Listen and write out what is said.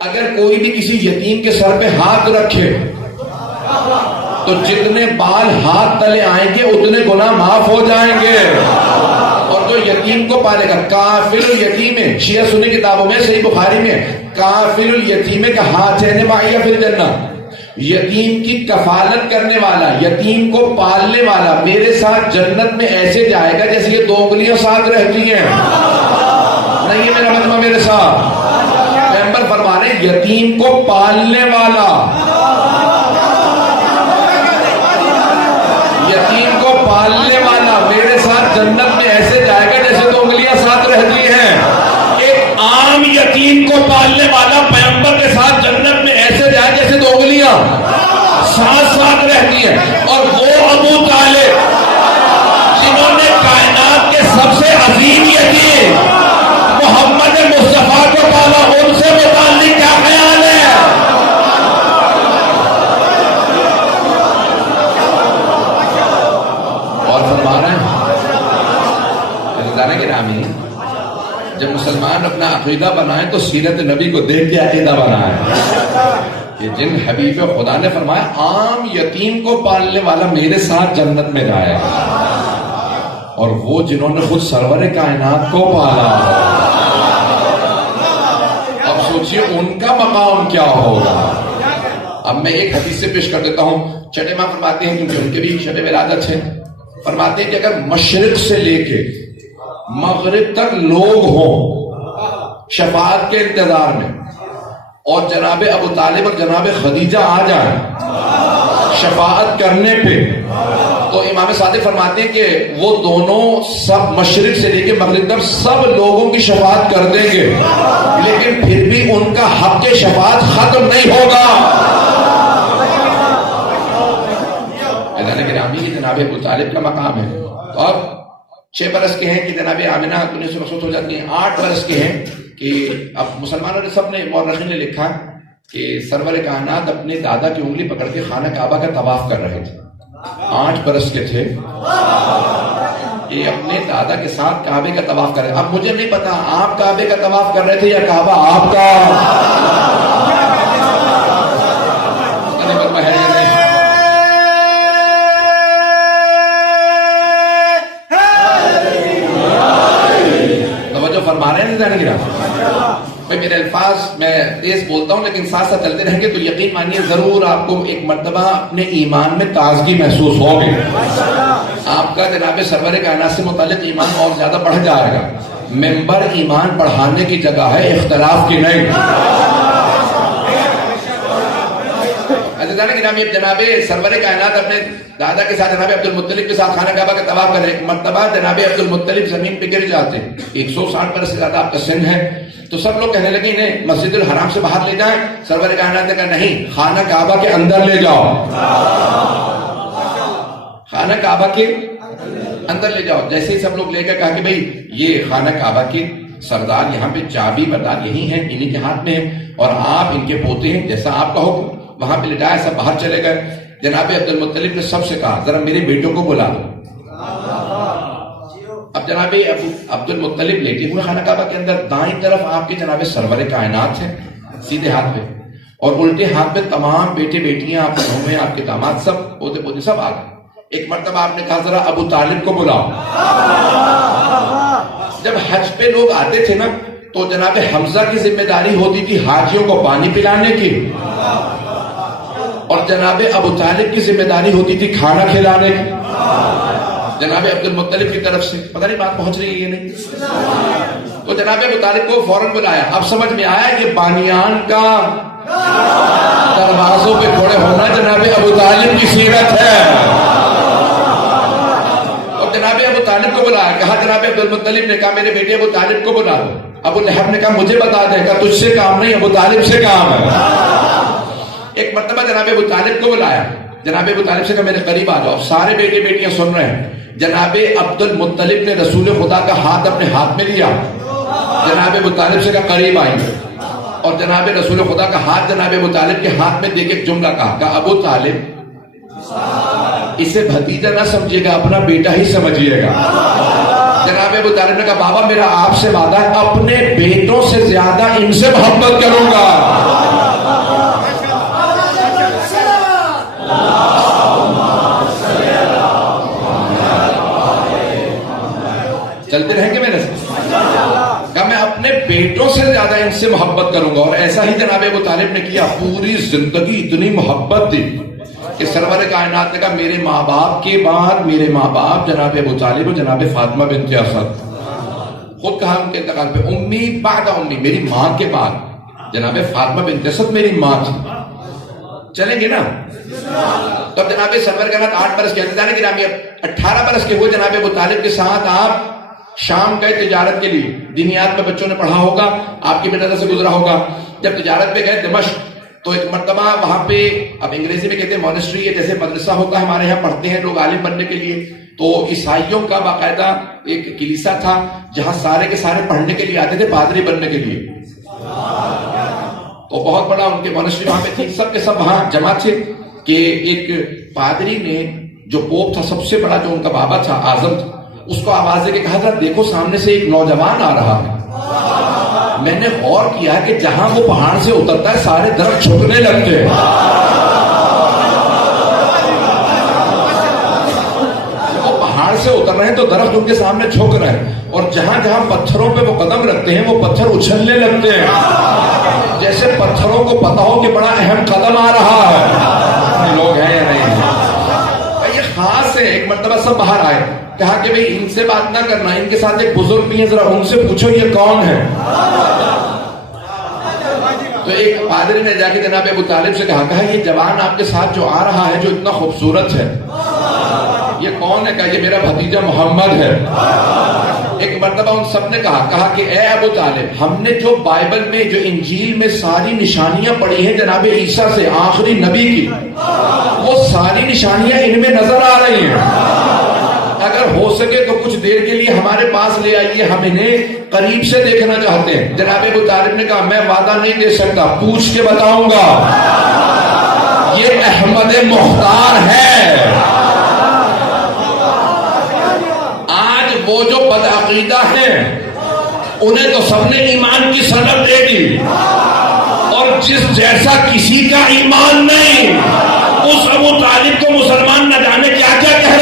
अगर कोई भी किसी यतीम के सर पे हाथ रखे तो जितने बाल हाथ तले आएंगे उतने गुनाह माफ हो जाएंगे। और जो यतीम को पालेगा, काफिरुल यतीम है, शिया सुन्नी किताबों में, सही बुखारी में, काफिरुल यतीम का हाथ है माइया फिर जन्नत, यतीम की कफालत करने वाला, यतीम को पालने वाला मेरे साथ जन्नत में ऐसे जाएगा जैसे ये 2 उंगलियां साथ रहती हैं। नहीं है मेरा मतलब मेरे साथ पैगंबर फरमा रहे यतीम को पालने वाला, यतीम को पालने वाला मेरे साथ जन्नत में ऐसे जाएगा जैसे 2 उंगलियां साथ रहती हैं। एक आम यतीम को पालने वाला पैगंबर के साथ जन्नत में ऐसे जाए जैसे 2 उंगलियां साथ साथ रहती हैं। और वो अबू तालिब जिन्होंने कायनात के सबसे अजीम यतीम मोहम्मद मुस्तफा को पाला, उनसे मुताल्लिक क्या ख्याल है? और फरमा रहे हैं गिरामी, जब मुसलमान अपना अकीदा बनाए तो सीरत नबी को देख के अकीदा बनाए। ये जिन हबीब खुदा ने फरमाया आम यतीम को पालने वाला मेरे साथ जन्नत में जाएगा, और वो जिन्होंने खुद सरवर कायनात को पाला, अब सोचिए उनका मकाम क्या होगा। अब मैं एक हदीस से पेश कर देता हूं। चटे मां फरमाते हैं, क्योंकि उनके भी शब विलादत है, फरमाते हैं कि अगर मशरिक से लेके मगरिब तक लोग हों शफाअत के इंतजार में, और जनाब अबू तालिब और जनाब खदीजा आ जाए शफाअत करने पे, तो इमाम सादिक फरमाते हैं कि वो दोनों सब मशरिक से लेके मगरिब तक सब लोगों की शफाअत कर देंगे, लेकिन फिर भी उनका हक के शफाअत खत्म नहीं होगा। जनाब अबू तालिब का मकाम है। तो अब 6 बरस के हैं कि जनाब आमिना दुनिया से रसूल हो जाती है, 8 बरस के हैं कि अब मुसलमानों ने सबने मौरखीन ने लिखा कि सरवर कायनात अपने दादा की उंगली पकड़ के खाना काबा का तवाफ कर रहे थे। 8 बरस के थे, ये अपने दादा के साथ काबे का तवाफ कर रहे। अब मुझे नहीं पता आप काबे का तवाफ कर रहे थे या काबा आपका, फरमा रहे हैं जाने गिरा। भाई मेरे अल्फाज मैं तेज बोलता हूं, लेकिन साथ साथ चलते रहेंगे तो यकीन मानिए जरूर आपको एक मर्तबा अपने ईमान में ताजगी महसूस होगी। आपका जनाब सरवर कायनात से मुतालिक ईमान और ज्यादा बढ़ जाएगा। मेंबर ईमान बढ़ाने की जगह है, इख्तलाफ की नहीं। जनाबे सरवर कायनात अपने दादा के साथ जनाबे अब्दुल मुत्तलिब के साथ खाना काबा का तवाफ कर रहे। एक मर्तबा जनाबे अब्दुल मुत्तलिब जमीन पे गिर जाते, 160 बरस से ज्यादा आपका सिन है, तो सब लोग कहने लगे इन्हें मस्जिदुल हराम से बाहर ले जाएं। सरवर कायनात ने कहा नहीं, खाना काबा के अंदर ले जाओ, खाना काबा के अंदर ले जाओ। जैसे ही सब लोग लेकर कहा कि भाई ये खाना काबा के सरदार यहाँ पे चाबी बता यही है, इन्हीं के हाथ में है, और आप इनके पोते हैं, जैसा आपका हुक्म। वहां पे लिटाया, सब बाहर चले गए। जनाब अब्दुल मुत्तलिब ने सबसे कहा जरा मेरे बेटों को बुला दो। अब जनाब अब्दुल मुत्तलिब लेटे हुए खाना काबा के अंदर, दाईं तरफ आपके जनाब सरवर कायनात है सीधे हाथ पे, और उल्टे हाथ पे तमाम बेटे बेटियां, आपके धोमे, आपके दामाद, सब पोते पोते सब आ गए। एक मर्तबा आपने कहा जरा अबू तालिब को बुलाओ। जब हज पे लोग आते थे ना, तो जनाब हमजा की जिम्मेदारी होती थी हाजियों को पानी पिलाने की, और जनाब अबू तालिब की जिम्मेदारी होती थी खाना खिलाने की। जनाब अब्दुल मुत्तलिब की तरफ से पता नहीं बात पहुंच रही है ये नहीं, तो जनाब अबू तालिब को फौरन बुलाया। अब समझ में आया कि बानियान का दरवाजों पे खड़े होना जनाब अबू तालिब की सीरत है। और जनाब अबू तालिब को बुलाया, कहा जनाब अब्दुल मुत्तलिब ने कहा मेरे बेटे अबू तालिब को बुला दो। अबू लहब ने कहा मुझे बता दे, कहा तुझसे काम नहीं, अबू तालिब से काम है। एक मर्तबा जनाब अबू तालिब को बुलाया, जनाब अबू तालिब से कहा मेरे करीब आ जाओ। सारे बेटे बेटियां सुन रहे हैं। जनाब अब्दुल मुत्तलिब ने रसूल खुदा का हाथ अपने हाथ में लिया, जनाब अबू तालिब से कहा करीब आएंगे, और जनाब रसूल खुदा का हाथ जनाब अबू तालिब के हाथ में देके एक जुमला कहा अबू तालिब इसे भतीजा ना समझिएगा, अपना बेटा ही समझिएगा। जनाब अबू तालिब ने कहा बाबा मेरा आपसे वादा है, अपने बेटों से ज्यादा इनसे मोहब्बत करूंगा। चलते रहेंगे मेरे से? क्या मैं अपने बेटों से ज्यादा इनसे मोहब्बत करूंगा? और ऐसा ही जनाब अबू तालिब ने किया, पूरी जिंदगी इतनी मोहब्बत दी कि सरवर कायनात ने कहा मेरे माँ बाप के बाद मेरे माँ बाप जनाब अबू तालिब और जनाब फातिमा बिन्ते असद। खुद कहा उनके इंतकाल पे, उम्मी बाद उम्मी, मेरी माँ के बाद जनाब फातिमा बिन्ते असद मेरी माँ थी। चलेंगे ना? तब जनाब सरवर कायनात 8 बरस के जाने की नामी 18 बरस के हुए जनाब अबू तालिब के साथ आप शाम गए तिजारत के लिए। दिनियात में बच्चों ने पढ़ा होगा, आपकी भी नजर से गुजरा होगा। जब तिजारत पे गए दिमश्क, तो एक मर्तबा वहां पे, अब अंग्रेजी में कहते हैं मॉनेस्ट्री है, जैसे मदरसा होता है हमारे यहाँ, पढ़ते हैं लोग आलिम बनने के लिए। तो ईसाइयों का बाकायदा एक किलीसा था जहां सारे के सारे पढ़ने के लिए आते थे, पादरी बनने के लिए। तो बहुत बड़ा उनके मॉनेस्ट्री वहां पे थी, सब के सब वहां जमा थे कि एक पादरी ने, जो पोप था सबसे बड़ा, जो उनका बाबा था आजम, उसको आवाज देके कहा था देखो सामने से एक नौजवान आ रहा है। मैंने गौर किया कि जहां वो पहाड़ से उतरता है सारे दरख्त झुकने लगते हैं। वो पहाड़ से उतर रहे हैं तो दरख्त उनके सामने झुक रहे हैं, और जहां जहां पत्थरों पे वो कदम रखते हैं वो पत्थर उछलने लगते हैं, जैसे पत्थरों को पता हो कि बड़ा अहम कदम आ रहा है। लोग हैं या नहीं है? ये खास है। एक मर्तबा सब बाहर आए, कहा कि भाई इनसे बात ना करना, इनके साथ एक बुजुर्ग भी है, जरा उनसे पूछो ये कौन है। तो एक पादरी ने जाके जनाब अबू तालिब से कहा ये जवान आपके साथ जो आ रहा है, जो इतना खूबसूरत है, ये कौन है? कहा ये मेरा भतीजा मोहम्मद है। एक मर्तबा उन सब ने कहा कि ए अबू तालिब, हमने जो बाइबल में, जो इंजील में सारी निशानियां पढ़ी हैं जनाब ईसा से, आखिरी नबी की, वो सारी निशानियां इनमें नजर आ रही हैं। अगर हो सके तो कुछ देर के लिए हमारे पास ले आइए, हम इन्हें करीब से देखना चाहते हैं। जनाब अबू तालिब ने कहा मैं वादा नहीं दे सकता, पूछ के बताऊंगा। ये अहमद मुख्तार है। आज वो जो बदअकीदा है उन्हें तो सबने ईमान की सनद दे दी, और जिस जैसा किसी का ईमान नहीं, उस अबू तालिब को मुसलमान न जाने क्या क्या कह